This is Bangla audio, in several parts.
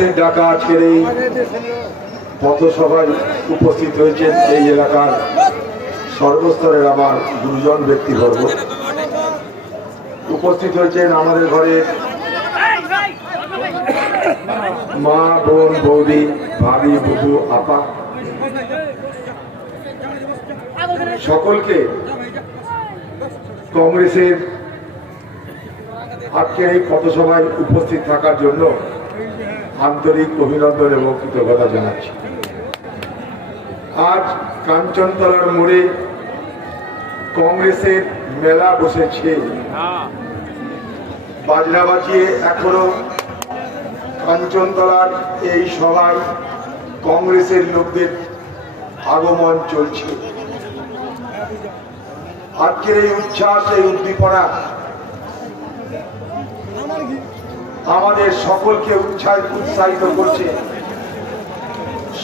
কংগ্রেসের ডাকা আজকের এই পথসভায় উপস্থিত হয়েছেন এই এলাকার সর্বস্তরের আমার গুরুজন ব্যক্তিবর্গ। উপস্থিত হয়েছেন আমাদের ঘরের মা, বোন, বৌদি, ভাবি, বুবু, আপা, সকলকে কংগ্রেসের আজকে এই পথসভায় উপস্থিত থাকার জন্য আন্তরিক অভিনন্দন এবং কৃতজ্ঞতা জানাচ্ছি। আজ কাঞ্চনতলার মোড়ে কংগ্রেসের মেলা বসেছে। বাজনা বাজিয়ে এখনো কাঞ্চনতলার এই সভায় কংগ্রেসের লোকদের আগমন চলছে। আজকের এই উচ্ছ্বাস, এই উদ্দীপনা আমাদের সকলকে উৎসাহিত করছে।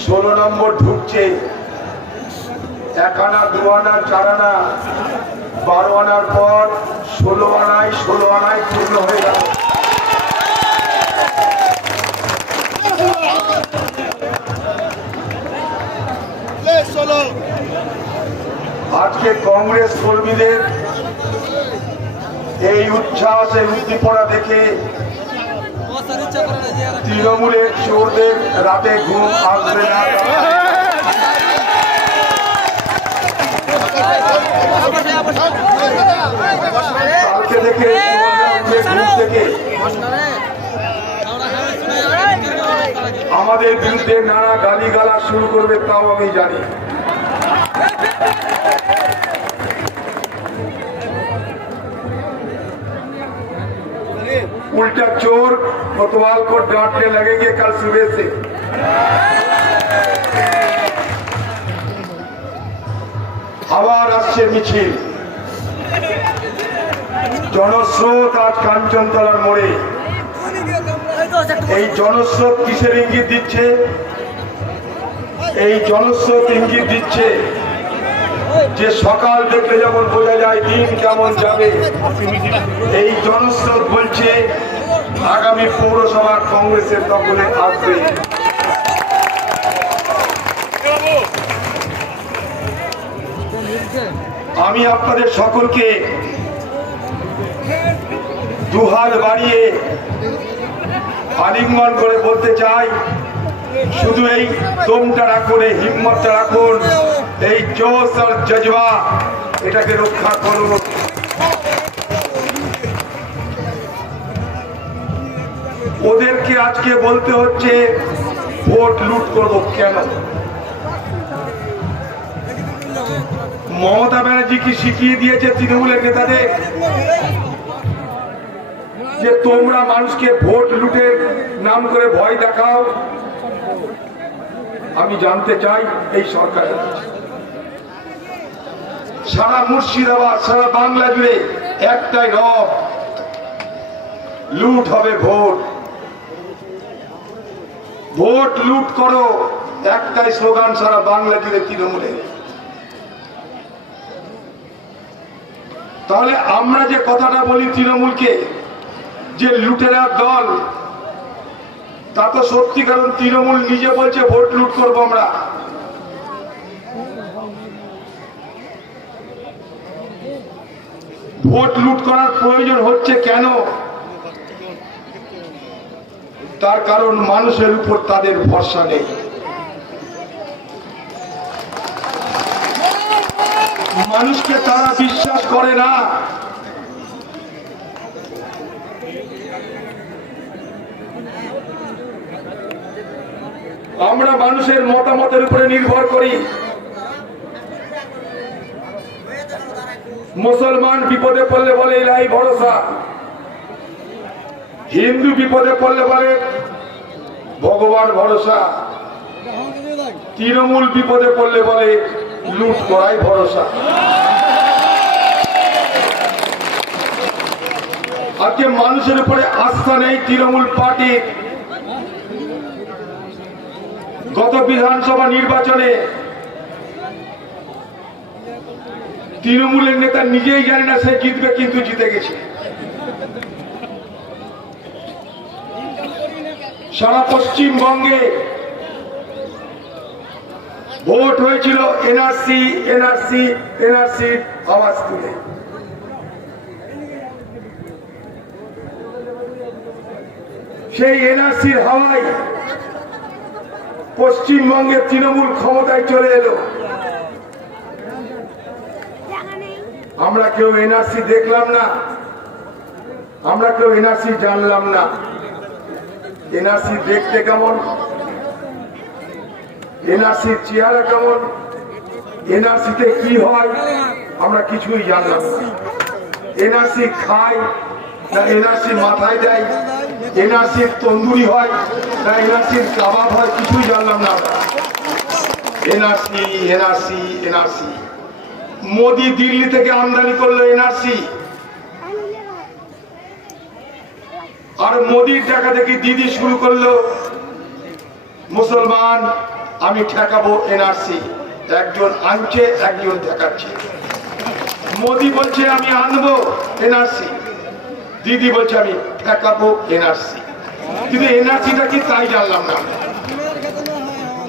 16 নম্বর ঢুকছে, 1 আনা, 2 আনা, 4 আনা, 12 আনার পর 16 আনায় পূর্ণ হয়ে গেল। আজকে কংগ্রেস কর্মীদের এই উচ্ছ্বাস, এই উদ্দীপনা দেখে তৃণমূলের চোরদের রাতে ঘুম আসবে না। কালকে দেখে আমাদের বিরুদ্ধে নানা গালিগালাজ শুরু করবে, তাও আমি জানি। उल्टा चोर कोतवाल को डांटने लगेंगे कल सुबह से। আবার আসছে মিছিল, জনস্রোত আজ কাঞ্চনতলার মোড়ে। এই জনস্রোত কিসের ইঙ্গিত দিচ্ছে? এই জনস্রোত ইঙ্গিত দিচ্ছে যে সকাল দেখলে যেমন বোঝা যায় দিন কেমন যাবে, এই জনস্রোত বলছে আগামী পৌরসভা কংগ্রেসের দখলে আসবে। আমি আপনাদের সকলকে দুহাত বাড়িয়ে আলিঙ্গন করে বলতে চাই, শুধু এই দমটা রাখুন, এই হিম্মতটা রাখুন, এই জোশ আর জজবা এটাকে রক্ষা করুন। ওদেরকে আজকে বলতে হচ্ছে ভোট লুট করব কেন? মমতা ব্যানার্জি কি শিখিয়ে দিয়েছে তৃণমূলের নেতাদের যে তোমরা মানুষকে ভোট লুটের নাম করে ভয় দেখাও? আমি জানতে চাই এই সরকার সারা মুর্শিদাবাদ, সারা বাংলা জুড়ে একটাই রব, লুট হবে ভোট। ভোট লুট করো, একটাই স্লোগান সারা বাংলা জুড়ে তৃণমূলের। তাহলে আমরা যে কথাটা বলি তৃণমূলকে যে লুটেরা দল, তা তো সত্যি, কারণ তৃণমূল নিজে বলছে ভোট লুট করবো আমরা। ভোট লুট করার প্রয়োজন হচ্ছে কেন? তার কারণ মানুষের উপর তাদের ভরসা নেই। মানুষকে তারা বিশ্বাস করে না। আমরা মানুষের মতামতের উপরে নির্ভর করি। মুসলমান বিপদে পড়লে বলে ইলাহি ভরসা, হিন্দু বিপদে পড়লে বলে ভগবান ভরসা, তৃণমূল বিপদে পড়লে বলে লুট করাই ভরসা। আজকে মানুষের উপরে আস্থা নেই তৃণমূল পার্টির। গত বিধানসভা নির্বাচনে তৃণমূলের নেতা নিজেই জানে না সে জিতবে, কিন্তু জিতে গেছে। সারা পশ্চিমবঙ্গে ভোট হয়েছিল এনআরসি এনআরসি এনআরসি আওয়াজ তুলে। সেই এনআরসির হাওয়ায় পশ্চিমবঙ্গের তৃণমূল ক্ষমতায় চলে এলো। আমরা কেউ এনআরসি দেখলাম না, আমরা কেউ এনআরসি জানলাম না। এনআরসি দেখতে কেমন, এনআরসির চেহারা কেমন, এনআরসিতে কি হয় আমরা কিছুই জানলাম না। এনআরসি খায় না এনআরসি মাথায় দেয়, এনআরসির তন্দুরি হয় না এনআরসির কাবাব হয়, কিছুই জানলাম না। NRC NRC NRC, Modi Delhi থেকে আমদানি করলো এনআরসি, আর মোদির টাকা থেকে দিদি শুরু করলো মুসলমান আমি ঠেকাবো এনআরসি। একজন আনছে একজন ঠেকাচ্ছে। মোদি বলছে আমি আনবো এনআরসি, দিদি বলছে আমি ঠেকাবো এনআরসি। কিন্তু এনআরসিটা কি তাই জানলাম না।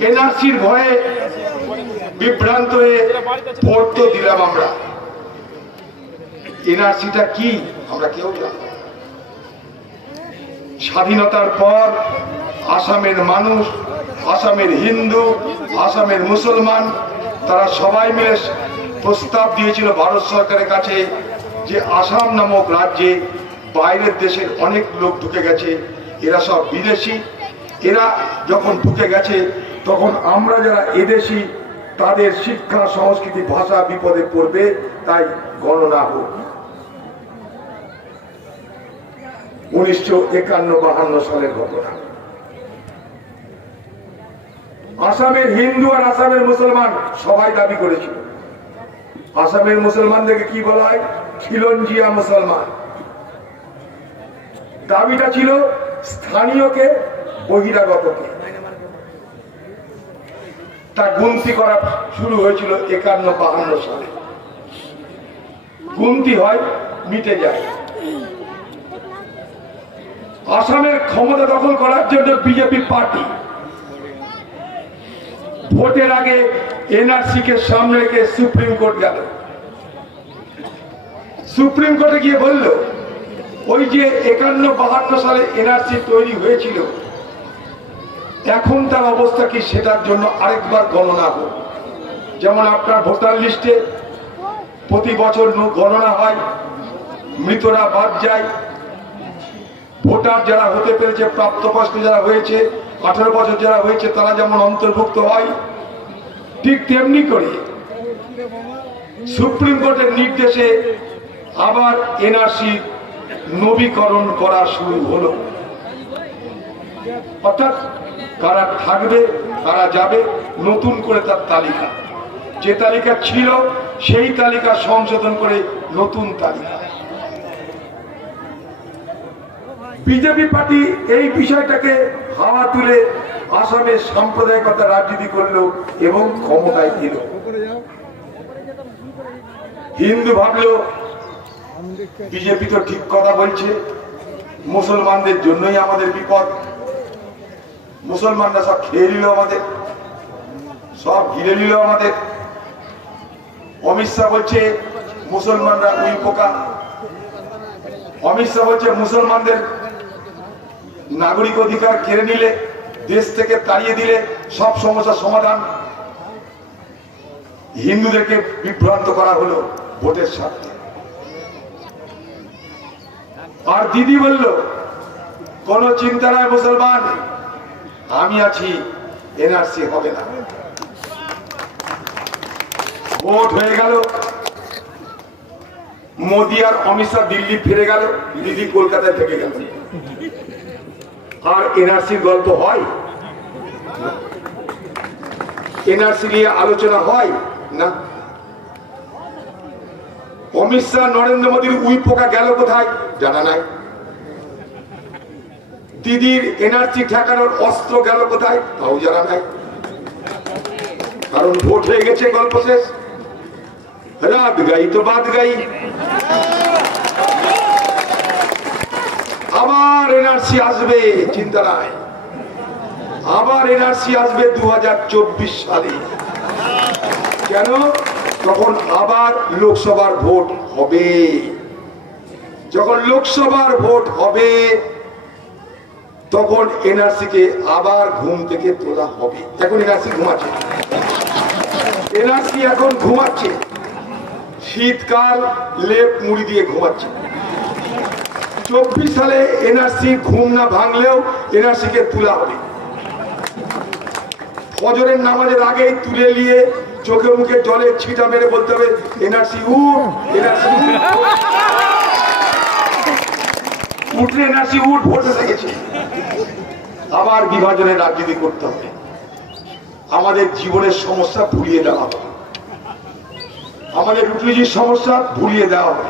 এনআরসির ভয়ে বিভ্রান্ত হয়ে ভোট তো দিলাম আমরা। এনআরসিটা কি আমরা কেউ জানলাম। স্বাধীনতার পর আসামের মানুষ, আসামের হিন্দু, আসামের মুসলমান, তারা সবাই মিলে প্রস্তাব দিয়েছিল ভারত সরকারের কাছে যে আসাম নামক রাজ্যে বাইরের দেশের অনেক লোক ঢুকে গেছে, এরা সব বিদেশি। এরা যখন ঢুকে গেছে তখন আমরা যারা এদেশি তাদের শিক্ষা সংস্কৃতি ভাষা বিপদে পড়বে, তাই গণনা হোক। 1951-52 সালের ঘটনা। আসামের হিন্দু আর আসামের মুসলমান সবাই দাবি করেছিল। আসামের মুসলমানদেরকে কি বলা হয়? খিলঞ্জিয়া মুসলমান। দাবিটা ছিল স্থানীয়কে বহিরাগতকে। তা গুনতি করা শুরু হয়েছিল 51-52 সালে। গুনতি হয়, মিটে যায়। আসামের ক্ষমতা দখল করার জন্য বিজেপি পার্টি ভোটের আগে এনআরসি কে সামনে রেখে সুপ্রিম কোর্ট গেল। সুপ্রিম কোর্টে গিয়ে বলল ওই যে 51-52 সালে এনআরসি তৈরি হয়েছিল, এখন তার অবস্থা কি সেটার জন্য আরেকবার গণনা হোক। যেমন আপনার ভোটার লিস্টে প্রতি বছর গণনা হয়, মৃতরা বাদ যায়, ভোটার যারা হতে পেরেছে, প্রাপ্তবয়স্ক যারা হয়েছে, 18 বছর যারা হয়েছে তারা যেমন অন্তর্ভুক্ত হয়, ঠিক তেমনি করে সুপ্রিম কোর্টের নির্দেশে আবার এনআরসি নবীকরণ করা শুরু হলো। অর্থাৎ কারা থাকবে কারা যাবে, নতুন করে তার তালিকা, যে তালিকা ছিল সেই তালিকা সংশোধন করে নতুন তালিকা। বিজেপি পার্টি এই বিষয়টাকে হাওয়া তুলে আসামের সাম্প্রদায়িকতা রাজনীতি করলো এবং ক্ষমতায় দিল। হিন্দু ভাবলো বিজেপি তো ঠিক কথা বলছে, মুসলমানদের জন্যই আমাদের বিপদ, মুসলমানরা সব খেয়ে নিল আমাদের, সব ঘিরে নিল আমাদের। অমিত শাহ বলছে মুসলমানরা উই পোকা, অমিত শাহ বলছে মুসলমানদের নাগরিক অধিকার কেড়ে নিলে, দেশ থেকে তাড়িয়ে দিলে সব সমস্যার সমাধান। হিন্দুদেরকে বিভ্রান্ত করা হলো ভোটের স্বার্থে। আর দিদি বলল কোন চিন্তা নাই মুসলমান, আমি আছি, এনআরসি হবে না। ভোট হয়ে গেল, মোদি আর অমিত শাহ দিল্লি ফিরে গেল, দিদি কলকাতায় থেকে গেল। আর এনআরসির গল্প হয়, এনআরসি নিয়ে আলোচনা হয় না। অমিত শাহ নরেন্দ্র মোদীর উই পোকা গেল কোথায় জানা নাই। দিদির এনআরসি ঠেকানোর অস্ত্র গেল কোথায় তাও জানা নাই। কারণ ভোট হয়ে গেছে, গল্প শেষ। রাত গাই তো বাদ গাই, আবার এনআরসি আসবে চিন্তা নাই। আবার এনআরসি আসবে 2024 সালে। কেন? তখন আবার লোকসভার ভোট হবে। যখন লোকসভার ভোট হবে তখন এনআরসি কে আবার ঘুম থেকে তোলা হবে। এখন এনআরসি ঘুমাচ্ছে, এনআরসি এখন ঘুমাচ্ছে, শীতকাল লেপ মুড়ি দিয়ে ঘুমাচ্ছে। 24 সালে এনআরসি ঘুম না ভাঙলেও এনআরসি কে তোলা হবে। ফজরের নামাজের আগেই তুলে নিয়ে চোখে মুখে জলে ছিটা মেরে বলতে হবে এনআরসি উঠ, এনআরসি উঠলে এনআরসি উঠ, ভোট এসে গেছে। আবার বিভাজনের রাজনীতি করতে হবে। আমাদের জীবনের সমস্যা ভুলিয়ে দেওয়া হবে, আমাদের রুটির সমস্যা ভুলিয়ে দেওয়া হবে,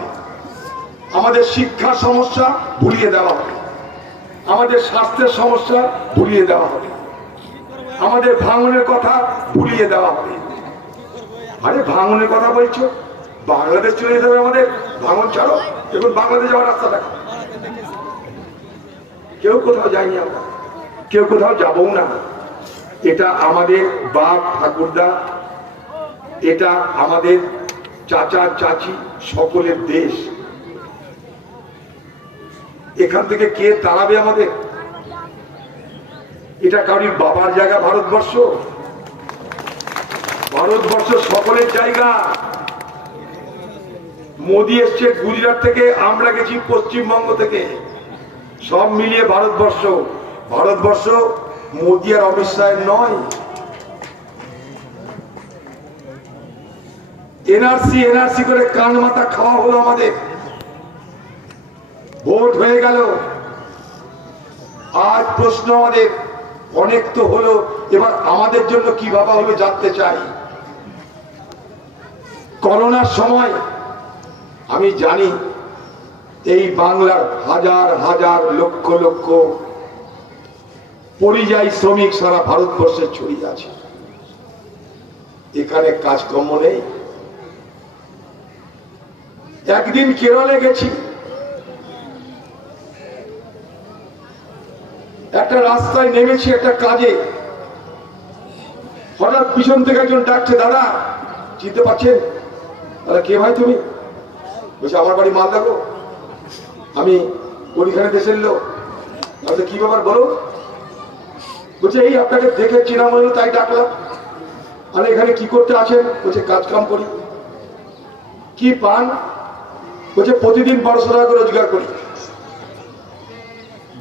আমাদের শিক্ষার সমস্যা ভুলিয়ে দেওয়া হবে, আমাদের স্বাস্থ্যের সমস্যা ভুলিয়ে দেওয়া হবে, আমাদের ভাঙনের কথা ভুলিয়ে দেওয়া হবে। আরে ভাঙনের কথা বলছো, বাংলাদেশ চলে যেতে হবে আমাদের, ভাঙন ছাড়ো, এখন বাংলাদেশ যাওয়ার রাস্তা দেখো। কেউ কোথাও যায়নি, আমরা কেউ কোথাও যাবও না। এটা আমাদের বাপ ঠাকুরদা, এটা আমাদের চাচা চাচি সকলের দেশ। এখান থেকে কে তাড়াবে আমাদের? এটা কারোর বাবার জায়গা ভারতবর্ষ? ভারতবর্ষ সকলের জায়গা। মোদি এসছে গুজরাট থেকে, আমরা গেছি পশ্চিমবঙ্গ থেকে, সব মিলিয়ে ভারতবর্ষ। ভারতবর্ষ মোদি আর অমিত শাহের নয়। এনআরসি এনআরসি করে কান মাথা খাওয়া হলো আমাদের। ভোট হয়ে গেল, আজ প্রশ্ন আমাদের অনেক তো হলো, এবার আমাদের জন্য কি ভাবা হলো জানতে চাই। করোনার সময় আমি জানি এই বাংলার হাজার হাজার লক্ষ লক্ষ পরিযায়ী শ্রমিক সারা ভারতবর্ষে ছড়িয়ে আছে। এখানে কাজকর্ম নেই। একদিন কেরলে গেছি, একটা রাস্তায় নেমেছি একটা কাজে, হঠাৎ পিছন থেকে একজন ডাকছে, দাদা চিনতে পারছেন? দাদা কে ভাই তুমি? বলছে আমার বাড়ি মালদা গো, আমি ওইখানে দেশের লোক। বলছে কি ব্যাপার বলো? বলছে এই আপনাকে দেখে চেনা মনে হলো তাই ডাকলাম। আর এখানে কি করতে আছেন? বলছে কাজ কাম করি। কি পান? বলছে প্রতিদিন 1200 টাকা করে রোজগার করি,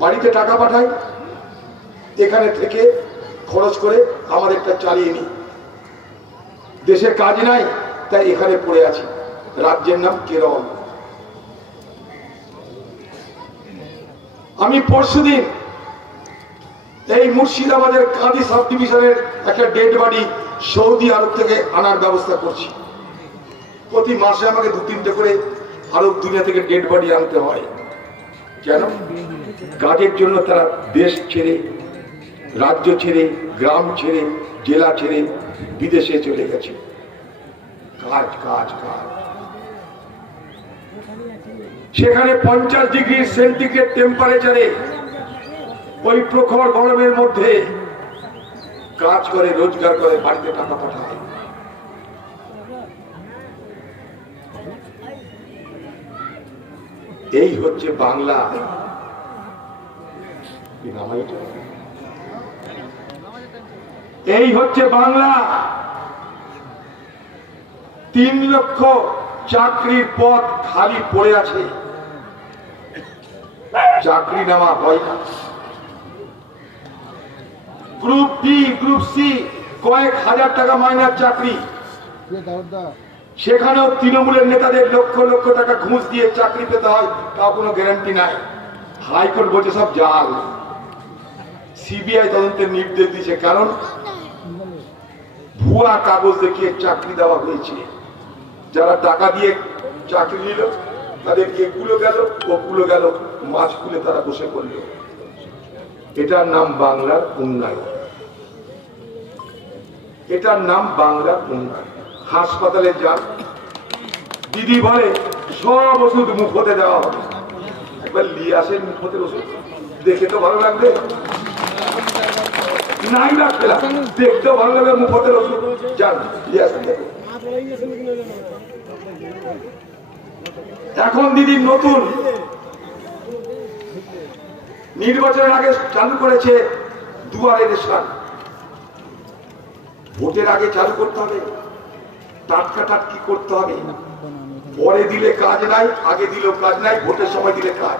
বাড়িতে টাকা পাঠাই, এখানে থেকে খরচ করে আমাদেরটা চালিয়ে নিই। দেশের কাজ নাই তাই এখানে পড়ে আছি। রাজ্যের নাম কেরল। আমি পরশুদিন এই মুর্শিদাবাদের কাঁদি সাব ডিভিশনের একটা ডেড বডি সৌদি আরব থেকে আনার ব্যবস্থা করছি। প্রতি মাসে আমাকে 2-3টে করে আরব দুনিয়া থেকে ডেড বডি আনতে হয়। কেন? কাজের জন্য তারা দেশ ছেড়ে, রাজ্য ছেড়ে, গ্রাম ছেড়ে, জেলা ছেড়ে বিদেশে চলে গেছে। কাজ কাজ কাজ। সেখানে 50 ডিগ্রি সেন্টিগ্রেড টেম্পারেচারে ওই প্রখর গরমের মধ্যে কাজ করে, রোজগার করে, বাড়িতে টাকা পাঠায়। এই হচ্ছে বাংলা। এই হচ্ছে বাংলা। 3 লক্ষ চাকরির পদ খালি পড়ে আছে, চাকরি নেওয়া হয় না। গ্রুপ ডি, গ্রুপ সি, কয়েক হাজার টাকা মাইনার চাকরি, সেখানেও তৃণমূলের নেতাদের লক্ষ লক্ষ টাকা ঘুষ দিয়ে চাকরি পেতে হয়, তাও কোনো গ্যারান্টি নাই। হাইকোর্ট বলছে সব জাল। সিবিআই তদন্তের নির্দেশ দিয়েছে, কারণ ভুয়া কাগজ দেখিয়ে চাকরি দেওয়া হয়েছে। যারা টাকা দিয়ে চাকরি নিল তাদের এগুলো গেল, ওগুলো গেল, মাছ খুলে তারা বসে পড়ল। এটার নাম বাংলার উন্নয়ন। এটার নাম বাংলার উন্নয়ন। হাসপাতালে যান, দিদি বলে সব ওষুধ মুখতে দেওয়া হবে। একবার নিয়ে আসেন মুখতের ওষুধ, দেখে তো ভালো লাগবে। নাই না খেলা দেখতেও ভালো লাগে মুখতের ওষুধ যান এখন দিদি নতুন নির্বাচনের আগে চালু করেছে দুয়ারে রেশন ভোটের আগে চালু করতে হবে টাটকা টাটকি করতে হবে পরে দিলে কাজ নাই আগে দিলেও কাজ নাই ভোটের সময় দিলে কাজ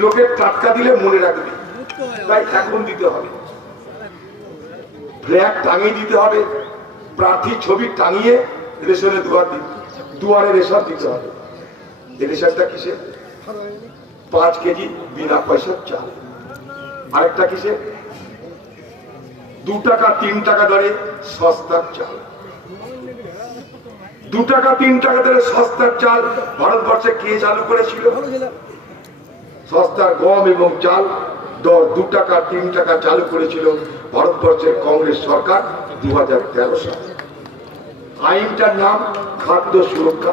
লোকের টাটকা দিলে মনে রাখবে তাই এখন দিতে হবে ফ্ল্যাগ টাঙিয়ে দিতে হবে প্রার্থী ছবি টাঙিয়ে রেশনের দুয়ারে রেশন দিতে হবে এই রেশনটা কিসে 5 কেজি বিনা পয়সার চাল আরেকটা কিসে 2 টাকা 3 টাকা দরে সস্তার চাল 2 টাকা 3 টাকা দরে সস্তার চাল ভারতবর্ষে কে চালু করেছিল সস্তার গম এবং চাল দর 2 টাকা 3 টাকা চালু করেছিল ভারতবর্ষের কংগ্রেস সরকার 2013 সালে আইনটার নাম খাদ্য সুরক্ষা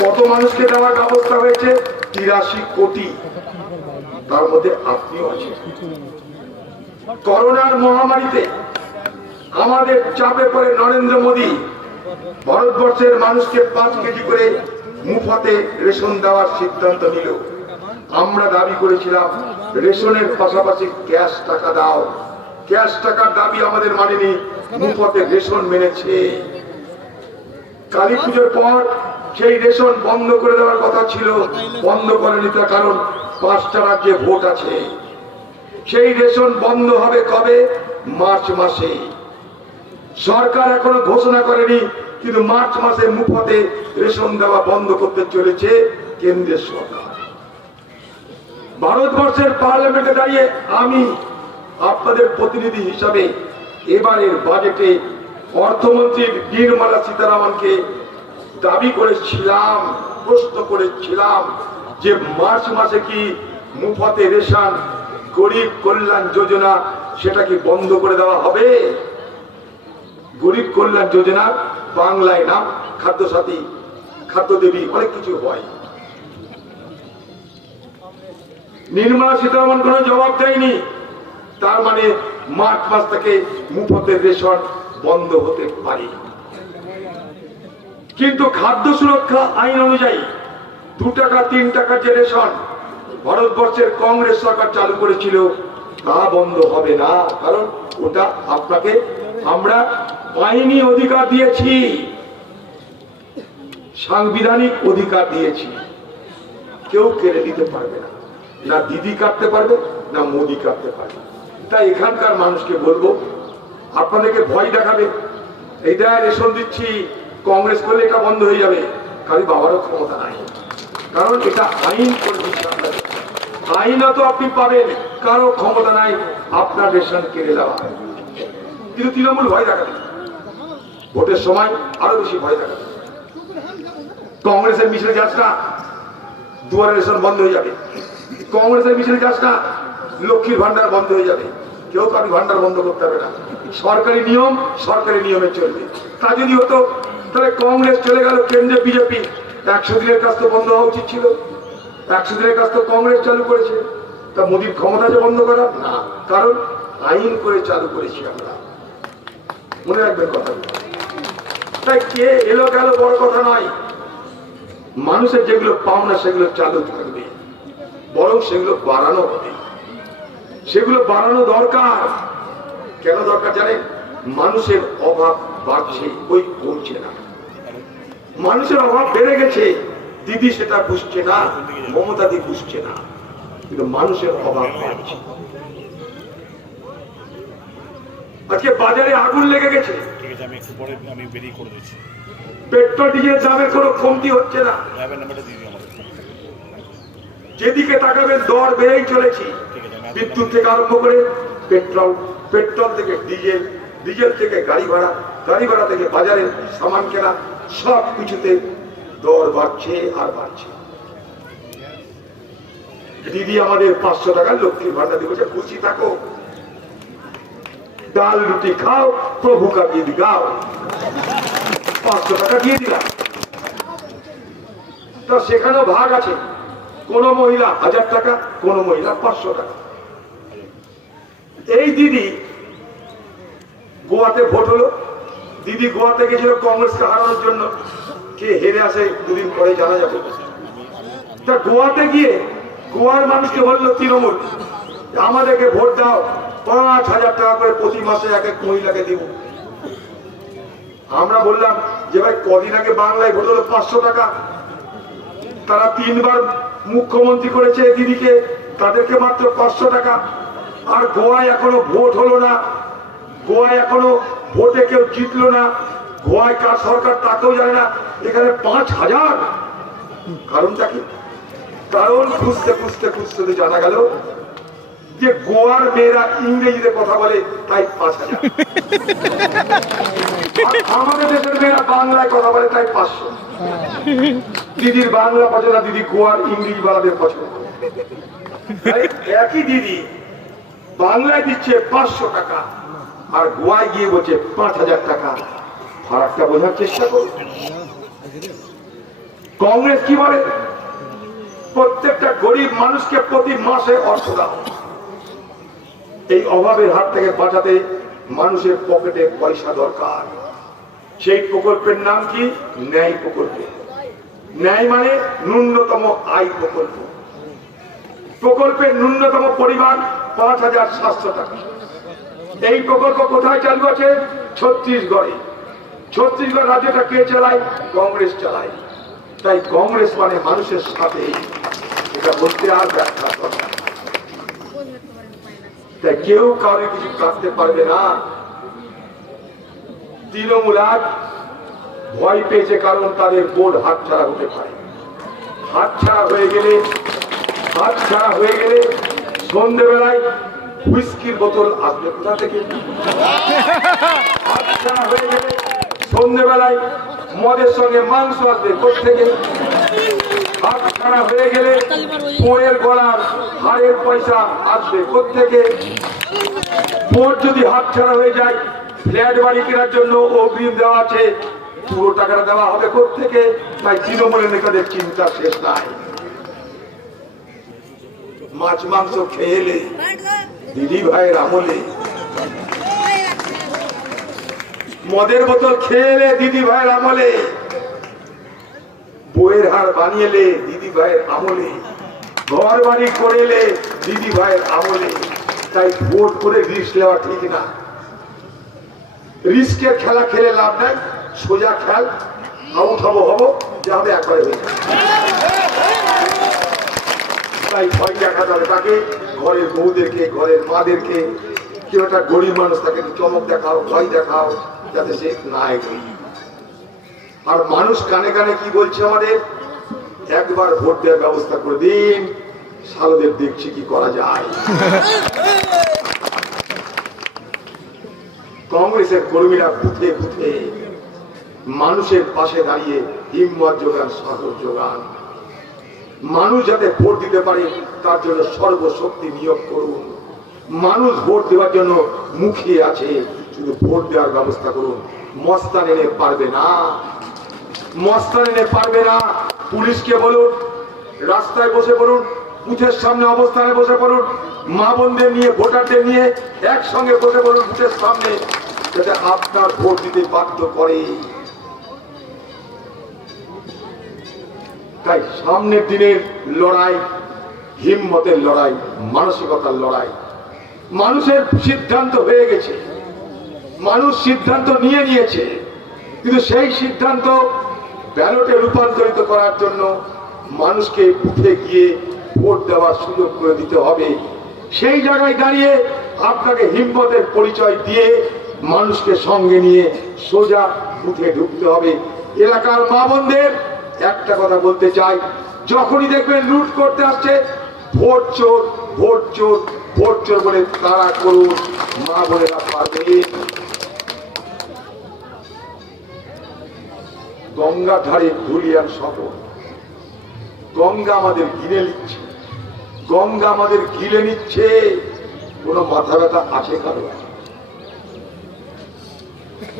কত মানুষকে দেওয়ার ব্যবস্থা হয়েছে 83 কোটি তার মধ্যে আপনিও আছেন করোনার মহামারীতে আমাদের চাপে পড়ে নরেন্দ্র মোদী ভারতবর্ষের মানুষকে 5 কেজি করে মুফতে রেশন দেওয়ার সিদ্ধান্ত নিল আমরা দাবি করেছিলাম রেশনের পাশাপাশি ক্যাশ টাকা দাও ক্যাশ টাকার দাবি আমাদের মানেনি মুফতে রেশন মেনেছে কালী পুজোর পর সেই রেশন বন্ধ করে দেওয়ার কথা ছিল বন্ধ করেনি তার কারণ 5টা রাজ্যে ভোট আছে সেই রেশন বন্ধ হবে কবে মার্চ মাসে সরকার এখনো ঘোষণা করেনি কিন্তু মার্চ মাসে মুফতে রেশন দেওয়া বন্ধ করতে চলেছে কেন্দ্রের সরকার ভারতবর্ষের পার্লামেন্টে দাঁড়িয়ে আমি আপনাদের প্রতিনিধি হিসাবে এবারের বাজেটে অর্থমন্ত্রী নির্মলা সীতারামনকে দাবি করেছিলাম প্রশ্ন করেছিলাম যে মার্চ মাসে কি মুফতে রেশন গরিব কল্যাণ যোজনা সেটা কি বন্ধ করে দেওয়া হবে গরিব কল্যাণ যোজনা বাংলায় নাম খাদ্য সাথী খাদ্য দেবী অনেক কিছু হয় নির্মলা সীতারামন কোনো জবাব দেয়নি তার মানে মার্চ মাস থেকে মুফতের রেশন বন্ধ হতে পারে কিন্তু খাদ্য সুরক্ষা আইন অনুযায়ী 2 টাকা 3 টাকার যে রেশন ভারতবর্ষের কংগ্রেস সরকার চালু করেছিল তা বন্ধ হবে না কারণ ওটা আপনাকে আমরা আইনি অধিকার দিয়েছি সাংবিধানিক অধিকার দিয়েছি কেউ কেড়ে দিতে পারবে না না দিদি কাটতে পারবে না মোদি কাটতে পারবে তাই এখানকার মানুষকে বলবো আপনাদেরকে ভয় দেখাবে এইটা রেশন দিচ্ছি কংগ্রেস করলে এটা বন্ধ হয়ে যাবে কারণ বাবারও ক্ষমতা নাই কারণ এটা আইন করে দিচ্ছে আপনাদের আইনত আপনি পাবেন কারো ক্ষমতা নাই আপনার রেশন কেড়ে দেওয়া কিন্তু তৃণমূল ভয় দেখাবে ভোটের সময় আরো বেশি ভয় দেখাবে কংগ্রেসের মিছিলে যাস না দুয়ারে রেশন বন্ধ হয়ে যাবে কংগ্রেসের মিছিলে যাস না লক্ষ্মীর ভান্ডার বন্ধ হয়ে যাবে কেউ কারো ভান্ডার বন্ধ করতে হবে না সরকারি নিয়মে চলবে তা যদি হতো তাহলে কংগ্রেস চলে গেল কেন্দ্রে বিজেপি 100 দিনের কাজ তো বন্ধ হওয়া উচিত ছিল 100 দিনের কাজ তো কংগ্রেস চালু করেছে তা মোদীর ক্ষমতা যে বন্ধ করা না কারণ আইন করে চালু করেছি আমরা মনে রাখবেন কথা তাই কে এলো গেল বড় কথা নয় মানুষের যেগুলো পাওনা সেগুলো চালু থাকবে বরং সেগুলো বাড়ানো হবে সেগুলো বাড়ানো দরকার কেন দরকার জানেন মানুষের অভাব বাড়ছে ওই কমছে না মানুষের অভাব বেড়ে গেছে দিদি সেটা বুঝছে না মমতা দি বুঝছে না কিন্তু মানুষের অভাব বাড়ছে আজকে বাজারে আগুন লেগে গেছে পেট্রোল ডিজেলের দামের কোনো কমতি হচ্ছে না যেদিকে তাকাবেন দর বেড়েই চলেছে বিদ্যুৎ থেকে আরম্ভ করে পেট্রোল থেকে ডিজেল থেকে গাড়ি ভাড়া থেকে বাজারে সামান কেনা সব কিছুতে দর বাড়ছে আর বাড়ছে দিদি আমাদের 500 টাকা লক্ষ্মীর ভান্ডার দিয়েছে খুশি থাকো ডাল রুটি খাও প্রভু কা গীত গাও 500 টাকা দিয়ে দিলাম তা সেখানেও ভাগ আছে কোন মহিলা 1000 টাকা কোন মহিলা 500 টাকা এই দিদি গোয়াতে ভোট হলো, দিদি গোয়াতে গেছিল কংগ্রেসকে হারানোর জন্য, কে হেরে আসে দুদিন পরে জানা যাবে। তা গোয়াতে গিয়ে গোয়ার মানুষকে বললো তৃণমূল আমাদেরকে ভোট দাও, 5,000 টাকা করে প্রতি মাসে এক এক মহিলাকে দিব। আমরা বললাম যে ভাই কদিন আগে বাংলায় ভোট হলো 500 টাকা, তারা 3 বার মুখ্যমন্ত্রী করেছে দিদিকে, তাদেরকে মাত্র 500 টাকা। আর গোয়ায় এখনো ভোট হলো না, গোয়ায় এখনো ভোটে কেউ জিতলো না, গোয়ায় কার সরকার তাকেও জানে না, এখানে 5,000। কারণটা কি? কারণ খুঁজতে খুঁজতে খুঁজতে জানা গেল যে গোয়ার মেয়েরা ইংরেজিতে কথা বলে, তাই 5,000। আমাদের দেশের মেয়েরা বাংলায় কথা বলে, তাই 500। দিদির বাংলা পছন্দ, দিদি গোয়ার ইংরেজি বলাদের পছন্দ। একই দিদি বাংলায় দিচ্ছে 500 টাকা আর গোয়ায় গিয়ে বলছে 5,000 টাকা। ফারাকটা বোঝার চেষ্টা করুন। কংগ্রেস কি বলে? প্রত্যেকটা গরিব মানুষকে প্রতি মাসে অর্থ দাও। এই অভাবের হাত থেকে বাঁচাতে মানুষের পকেটে পয়সা দরকার। সেই প্রকল্পের নাম কি? ন্যায় প্রকল্প। ন্যায় মানে ন্যূনতম আয় প্রকল্প। প্রকল্পের ন্যূনতম পরিমাণ 5,700 টাকা। এই প্রকল্প কোথায় চালু আছে? ছত্তিশগড়ে। ছত্তিশগড় রাজ্যটা কে চালায়? কংগ্রেস চালায়। তাই কংগ্রেস মানে মানুষের সাথে, এটা বলতে আর ব্যাখ্যা দরকার। তাই কেউ কাউকে কিছু কাটতে পারবে না। তৃণমূল আজ ভয় পেয়েছে, কারণ তাদের ভোট হাতছাড়া হতে পারে। হাতছাড়া হয়ে গেলে সন্ধ্যেবেলায় হুইস্কির বোতল আসবে কোথা থেকে? হাতছাড়া হয়ে গেলে সন্ধ্যেবেলায় মদের সঙ্গে মাংস আসবে কোথেকে? হাতছাড়া হয়ে গেলে বইয়ের গলার হাড়ের পয়সা আসবে কোথেকে? ভোট যদি হাতছাড়া হয়ে যায়, ফ্ল্যাট বাড়ি কেনার জন্য অগ্রিম দেওয়া আছে, পুরো টাকাটা দেওয়া হবে কোথেকে? তাই তৃণমূলের নেতাদের চিন্তা শেষ নাই। মাছ মাংস খেয়েলে দিদি ভাইয়ের আমলে, মদের বোতল খেয়েলে দিদি ভাইয়ের আমলে, বইয়ের হার বানিয়েলে দিদি ভাইয়ের আমলে, ঘর বাড়ি করেলে দিদি ভাইয়ের আমলে। তাই ভোট করে রিস্ক নেওয়া ঠিক না। রিস্কের খেলা খেলে লাভ নাই। সোজা খেল, আউট হবো যা হবে একবারে হয়ে যাবে। তাই ভয় দেখাতে হবে তাকে, ঘরের বউদেরকে, ঘরের মাদেরকে। কেউ একটা গরিব মানুষ, তাকে চমক দেখাও, ভয় দেখাও, যাতে সে না এগোয়। আর মানুষ কানে কানে কি বলছে আমাদের? একবার ভোট দেওয়ার ব্যবস্থা করে দিন, সালদের দেখছি কি করা যায়। কংগ্রেসের কর্মীরা বুথে বুথে মানুষের পাশে দাঁড়িয়ে হিম্মত যোগান, সাহস যোগান। মানুষ যাতে ভোট দিতে পারে তার জন্য সর্বশক্তি নিয়োগ করুন। মানুষ ভোট দেওয়ার জন্য মুখিয়ে আছে, শুধু ভোট দেওয়ার ব্যবস্থা করুন। মস্তান এনে পারবে না, মস্তান এনে পারবে না। পুলিশকে বলুন, রাস্তায় বসে পড়ুন, বুথের সামনে অবস্থানে বসে পড়ুন, মা বোনদের নিয়ে, ভোটারদের নিয়ে একসঙ্গে বসে পড়ুন বুথের সামনে, যাতে আপনার ভোট দিতে বাধ্য করে। তাই সামনের দিনের লড়াই হিম্মতের লড়াই, মানসিকতার লড়াই। মানুষের সিদ্ধান্ত হয়ে গেছে, মানুষ সিদ্ধান্ত নিয়েছে, কিন্তু সেই সিদ্ধান্ত ব্যালটে রূপান্তরিত করার জন্য মানুষকে বুথে গিয়ে ভোট দেওয়ার সুযোগ করে দিতে হবে। সেই জায়গায় দাঁড়িয়ে আপনাকে হিম্মতের পরিচয় দিয়ে মানুষকে সঙ্গে নিয়ে সোজা বুথে ঢুকতে হবে। এলাকার মা বোনদের একটা কথা বলতে চাই, যখনই দেখবেন লুট করতে আসছে, ভোট চোর, ভোট চোর, ভোট চোর বলে তারা করুন, মা বোনেরা পারবে। গঙ্গা ধারে ধুলিয়ান শপথ, গঙ্গা আমাদের গিলে নিচ্ছে, গঙ্গা আমাদের গিলে নিচ্ছে। কোন মাথা ব্যথা আছে কারো?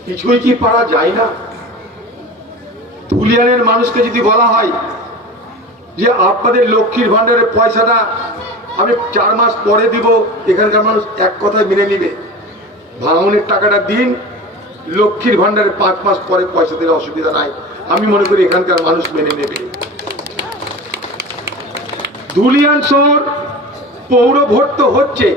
কিছুই কি পারা যায় না? ধুলিয়ানের মানুষকে যদি বলা হয় যে আপনাদের লক্ষ্মীর ভান্ডারের পয়সাটা আমি 4 মাস পরে দিব, এখানকার মানুষ এক কথায় মেনে নিবে। ভাঙনের টাকাটা দিন, লক্ষ্মীর ভান্ডারে 5 মাস পরে পয়সা দিলে অসুবিধা নাই। আমি মনে করি এখানকার মানুষ মেনে নেবে। ধুলিয়ান শহর পৌর ভোট তো হচ্ছে,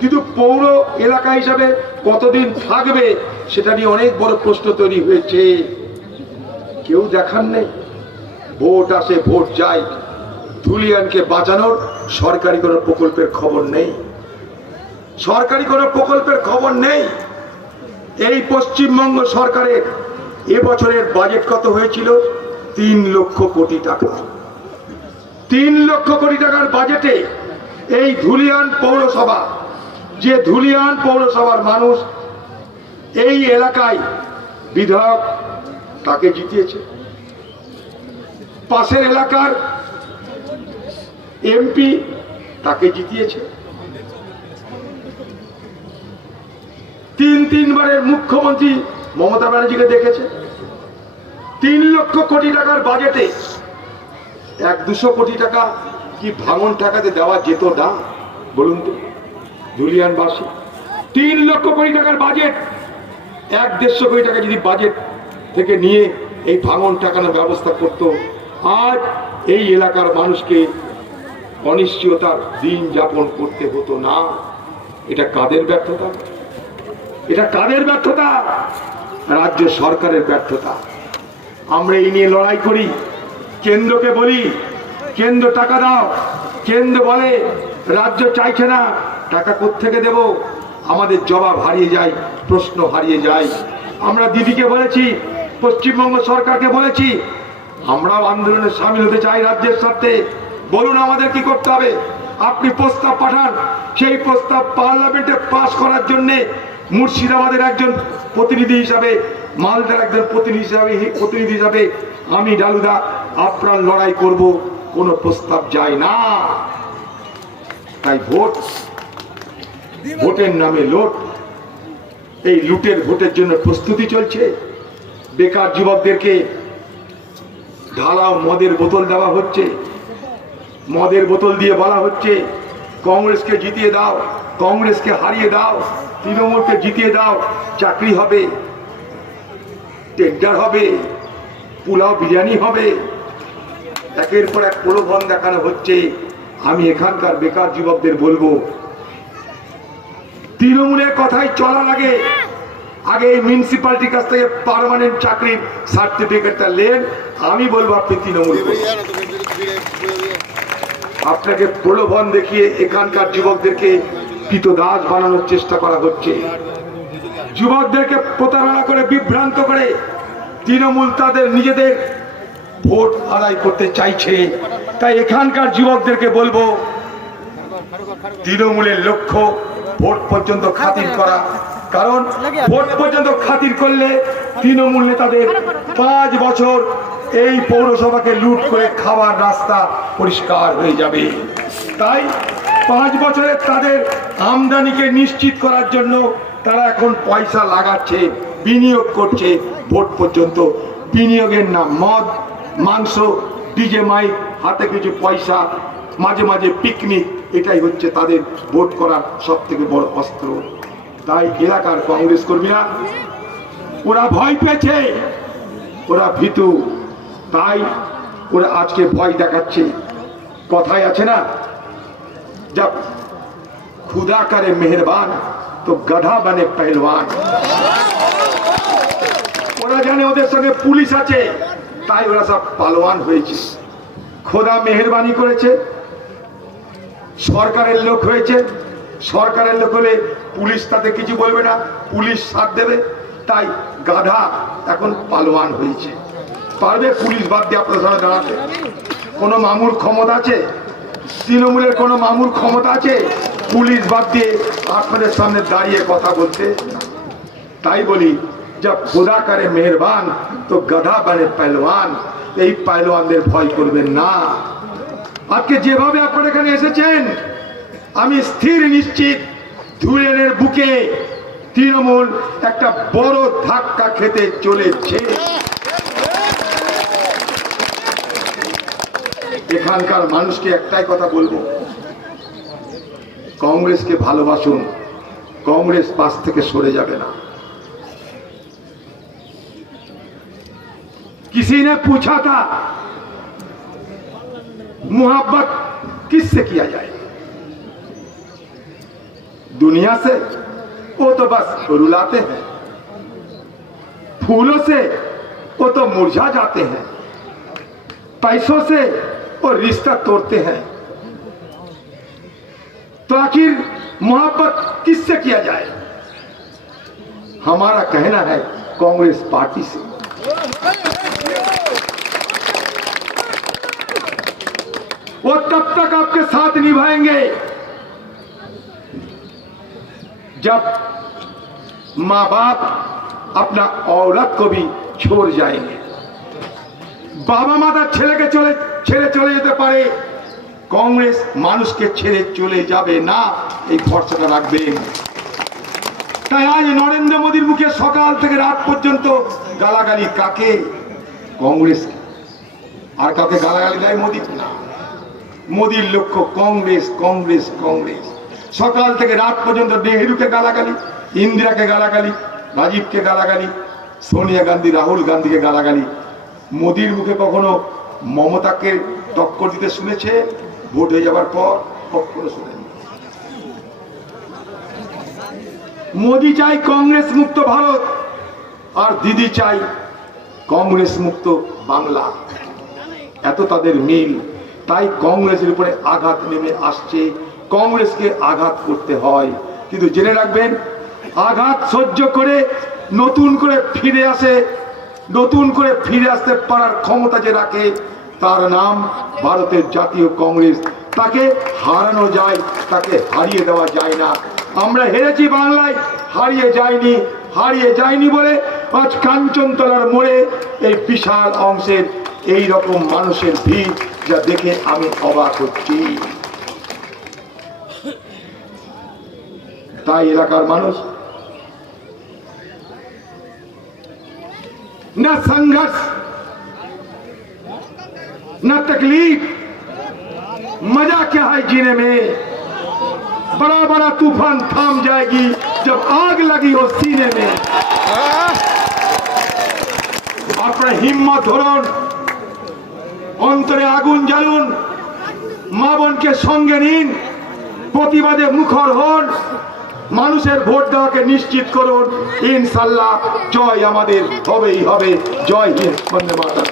কিন্তু পৌর এলাকা হিসাবে কতদিন থাকবে সেটা নিয়ে অনেক বড় প্রশ্ন তৈরি হয়েছে। কেউ দেখার নেই, ভোট আসে ভোট যায়, ধুলিয়ানকে বাঁচানোর সরকারি কোনো প্রকল্পের খবর নেই, সরকারি কোনো প্রকল্পের খবর নেই। এই পশ্চিমবঙ্গ সরকারের এবছরের বাজেট কত হয়েছিল? 3 লক্ষ কোটি টাকা। 3 লক্ষ কোটি টাকার বাজেটে এই ধুলিয়ান পৌরসভা, যে ধুলিয়ান পৌরসভার মানুষ এই এলাকায় বিধায়ক তাকে জিতিয়েছে, পাশের এলাকার এমপি তাকে জিতিয়েছে, 3 বারের মুখ্যমন্ত্রী মমতা ব্যানার্জিকে দেখেছে। 3 লক্ষ কোটি টাকার বাজেটে 100-200 কোটি টাকা কি ভাঙন টাকাতে দেওয়া যেত না? বলুন তো ধুলিয়ানবাসী। 3 লক্ষ কোটি টাকার বাজেট, 100-150 কোটি টাকা যদি বাজেট থেকে নিয়ে এই ভাঙন টাকানোর ব্যবস্থা করত, আজ এই এলাকার মানুষকে অনিশ্চয়তার দিন যাপন করতে হতো না। এটা কাদের ব্যর্থতা? এটা কাদের ব্যর্থতা? রাজ্য সরকারের ব্যর্থতা। আমরা এই নিয়ে লড়াই করি, কেন্দ্রকে বলি কেন্দ্র টাকা দাও, কেন্দ্র বলে রাজ্য চাইছে না, টাকা কোত্থেকে দেব? আমাদের জবাব হারিয়ে যায়, প্রশ্ন হারিয়ে যায়। আমরা দিদিকে বলেছি, পশ্চিমবঙ্গ সরকারকে বলেছি, আমরাও আন্দোলনে সামিল হতে চাই রাজ্যের সাথে। বলুন আমাদের কি করতে হবে? আপনি প্রস্তাব পাঠান, সেই প্রস্তাব পার্লামেন্টে পাস করার জন্য মুর্শিদাবাদের একজন প্রতিনিধি হিসাবে, মালদার একজন প্রতিনিধি হিসাবে আমি ডালুদা আপনার লড়াই করব। কোনো প্রস্তাব যায় না, তাই ভোটের নামে লুট। এই লুটের ভোটের জন্য প্রস্তুতি চলছে। বেকার যুবকদেরকে ঢালাও মদের বোতল দেওয়া হচ্ছে, মদের বোতল দিয়ে বলা হচ্ছে কংগ্রেসকে জিতিয়ে দাও, কংগ্রেসকে হারিয়ে দাও, তৃণমূলকে জিতিয়ে দাও, চাকরি হবে, টেন্ডার হবে, পোলাও বিরিয়ানি হবে। একের পর এক প্রলোভন দেখানো হচ্ছে। আমি এখানকার বেকার যুবকদের বলবো, তৃণমূলের কথাই চলা লাগে, আগে এই মিউনিসিপ্যালিটির কাছ থেকে পার্মানেন্ট চাকরির সার্টিফিকেটটা নেন। আমি বলবো আপনি তৃণমূল, আপনাকে প্রলোভন দেখিয়ে এখানকার যুবকদেরকে কৃতদাস বানানোর চেষ্টা করা হচ্ছে। যুবকদেরকে প্রতারণা করে, বিভ্রান্ত করে তৃণমূল তাদের নিজেদের ভোট আদায় করতে চাইছে। তাই এখানকার যুবকদেরকে বলবো, তৃণমূলের লক্ষ্য ভোট পর্যন্ত খাতির করা। কারণ ভোট পর্যন্ত খাতির করলে তৃণমূল নেতাদের 5 বছর এই পৌরসভাকে লুট করে খাওয়ার রাস্তা পরিষ্কার হয়ে যাবে। তাই 5 বছরে তাদের আমদানিকে নিশ্চিত করার জন্য তারা এখন পয়সা লাগাচ্ছে, বিনিয়োগ করছে। ভোট পর্যন্ত বিনিয়োগের নাম মদ, মাংস, ডিজে মাইক, হাতে কিছু পয়সা, মাঝে মাঝে পিকনিক, এটাই হচ্ছে তাদের ভোট করার সব থেকে বড় অস্ত্র। তাই এলাকার কংগ্রেস কর্মীরা ওরা ভয় পেয়েছে, ওরা ভীতু, তাই ওরা আজকে ভয় দেখাচ্ছে। কথায় আছে না, जब खुदा करे मेहरबान तो गधा बने पहलवान। ওরা জানে ওদের সঙ্গে পুলিশ আছে, তাই ওরা সব পালোয়ান হয়েছে। খোদা মেহেরবানি করেছে, সরকারের লোক হয়েছে, সরকারের লোক হলে পুলিশ তাতে কিছু বলবে না, পুলিশ সাথ দেবে। তাই গাধা এখন পালোয়ান হয়েছে। পারবে পুলিশ বাদ দিয়ে আপনার সামনে দাঁড়াতে? কোনো মামুর ক্ষমতা আছে? তৃণমূলের কোনো মামুর ক্ষমতা আছে পুলিশ বাদ দিয়ে আপনাদের সামনে দাঁড়িয়ে কথা বলতে? তাই বলি, जब खुदा करे मेहरबान तो गधा बने पहलवान। এই পহলওয়ানদের ভয় করবেন না। আজকে যেভাবে আপনারা এখানে এসেছেন, আমি স্থির নিশ্চিত ধুলিয়ানের বুকে তৃণমূল একটা বড় ধাক্কা খেতে চলেছে। এখানকার মানুষকে একটাই কথা বলবো, কংগ্রেসকে ভালোবাসুন, কংগ্রেস পাশ থেকে সরে যাবে না। किसी ने पूछा था मोहब्बत किससे किया जाए? दुनिया से? वो तो बस रुलाते हैं। फूलों से वो तो मुरझा जाते हैं। पैसों से वो रिश्ता तोड़ते हैं। तो आखिर मोहब्बत किससे किया जाए? हमारा कहना है कांग्रेस पार्टी से। वो तब तक आपके साथ निभाएंगे जब माँ बाप अपना औरत को भी छोड़ जाएंगे। बाबा माता ছেলেকে ছেড়ে চলে যেতে পারে, কংগ্রেস মানুষকে ছেড়ে চলে যাবে না, এই ভরসাটা রাখবেন। তাই আজ নরেন্দ্র মোদীর মুখে সকাল থেকে রাত পর্যন্ত গালাগালি কাকে? কংগ্রেস। আর কাকে গালাগালি দেয়? মোদী না। মোদীর লক্ষ্য কংগ্রেস, কংগ্রেস, কংগ্রেস। সকাল থেকে রাত পর্যন্ত নেহেরুকে গালাগালি, ইন্দিরাকে গালাগালি, রাজীবকে গালাগালি, সোনিয়া গান্ধী, রাহুল গান্ধীকে গালাগালি। মোদীর মুখে কখনো মমতাকে টক্কর দিতে শুনেছে? ভোট হয়ে যাবার পর কখনো শুনেনি। মোদী চাই কংগ্রেস মুক্ত ভারত, আর দিদি চাই কংগ্রেস মুক্ত বাংলা। এত তাদের মিল। তাই কংগ্রেসের উপরে আঘাত নেমে আসছে। কংগ্রেসকে আঘাত করতে হয়, কিন্তু জেনে রাখবেন আঘাত সহ্য করে নতুন করে ফিরে আসতে পারার ক্ষমতা যে রাখে তার নাম ভারতের জাতীয় কংগ্রেস। তাকে হারানো যায়, তাকে হারিয়ে দেওয়া যায় না। আমরা হেরেছি বাংলায়, হারিয়ে যায়নি বলে আজ কাঞ্চনতলার মোড়ে এই বিশাল অংশের এই রকম মানুষের ভিড়, যা দেখে আমি অবাক হচ্ছি। তাই এলাকার মানুষ न संघर्ष न तकलीफ, मजा क्या है जीने में? बड़ा बड़ा तूफान थाम जाएगी जब आग लगी हो सीने में। अपना हिम्मत धरुन, অন্তরে আগুন জ্বালুন, মা বোনকে সঙ্গে নিন, প্রতিবাদে মুখর হন, মানুষের ভোট দেওয়াকে নিশ্চিত করুন। ইনশাল্লাহ জয় আমাদের হবেই হবে। জয় হিন্দ, বন্দে মাতরম।